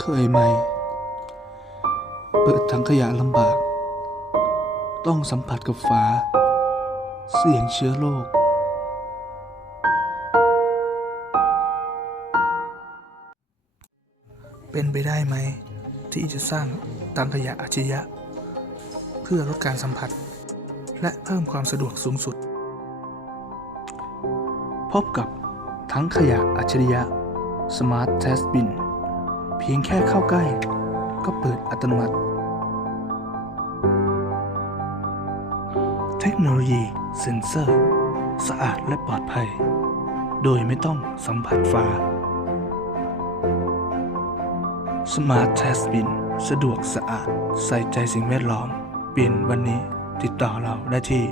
เคยไหม เปิดถังขยะลำบาก ต้องสัมผัสกับฝา เสี่ยงเชื้อโรคเป็นไปได้ไหม ที่จะสร้างถังขยะอัจฉริยะ เพื่อลดการสัมผัส และเพิ่มความสะดวกสูงสุด พบกับทั้งขยะอัจฉริยะ Smart Test Bin พียงแค่เข้าใกล้ ก็เปิดอัตโนมัติ เทคโนโลยีเซ็นเซอร์ สะอาดและปลอดภัย โดยไม่ต้องสัมผัสฝา Smart Test Bin สะดวกสะอาด ใส่ใจสิ่งแวดล้อมเปลี่ยนวันนี้ติดต่อเราได้ที่